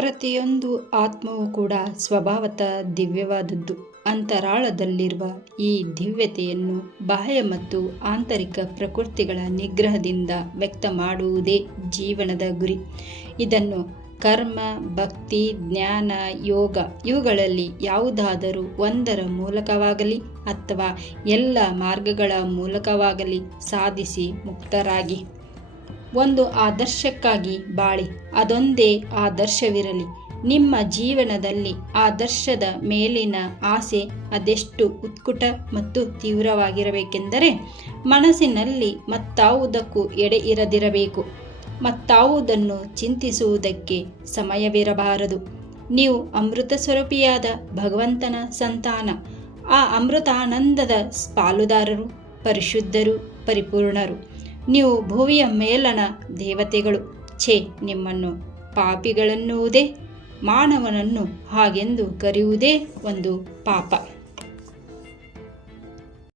ಪ್ರತಿಯೊಂದು ಆತ್ಮವೂ ಕೂಡ ಸ್ವಭಾವತಃ ದಿವ್ಯವಾದದ್ದು. ಅಂತರಾಳದಲ್ಲಿರುವ ಈ ದಿವ್ಯತೆಯನ್ನು ಬಾಹ್ಯ ಮತ್ತು ಆಂತರಿಕ ಪ್ರಕೃತಿಗಳ ನಿಗ್ರಹದಿಂದ ವ್ಯಕ್ತ ಮಾಡುವುದೇ ಜೀವನದ ಗುರಿ. ಇದನ್ನು ಕರ್ಮ, ಭಕ್ತಿ, ಜ್ಞಾನ, ಯೋಗ ಇವುಗಳಲ್ಲಿ ಯಾವುದಾದರೂ ಒಂದರ ಮೂಲಕವಾಗಲಿ ಅಥವಾ ಎಲ್ಲ ಮಾರ್ಗಗಳ ಮೂಲಕವಾಗಲಿ ಸಾಧಿಸಿ ಮುಕ್ತರಾಗಿ. ಒಂದು ಆದರ್ಶಕ್ಕಾಗಿ ಬಾಳಿ, ಅದೊಂದೇ ಆದರ್ಶವಿರಲಿ. ನಿಮ್ಮ ಜೀವನದಲ್ಲಿ ಆದರ್ಶದ ಮೇಲಿನ ಆಸೆ ಅದೆಷ್ಟು ಉತ್ಕಟ ಮತ್ತು ತೀವ್ರವಾಗಿರಬೇಕೆಂದರೆ ಮನಸ್ಸಿನಲ್ಲಿ ಮತ್ತಾವುದಕ್ಕೂ ಎಡೆ ಇರದಿರಬೇಕು, ಮತ್ತಾವುದನ್ನು ಚಿಂತಿಸುವುದಕ್ಕೆ ಸಮಯವಿರಬಾರದು. ನೀವು ಅಮೃತ ಸ್ವರೂಪಿಯಾದ ಭಗವಂತನ ಸಂತಾನ, ಆ ಅಮೃತಾನಂದದ ಪಾಲುದಾರರು, ಪರಿಶುದ್ಧರು, ಪರಿಪೂರ್ಣರು. ನೀವು ಭುವಿಯ ಮೇಲಣ ದೇವತೆಗಳು. ಛೇ, ನಿಮ್ಮನ್ನು ಪಾಪಿಗಳೆನ್ನುವುದೇ, ಮಾನವನನ್ನು ಹಾಗೆಂದು ಕರೆಯುವುದೇ ಒಂದು ಪಾಪ.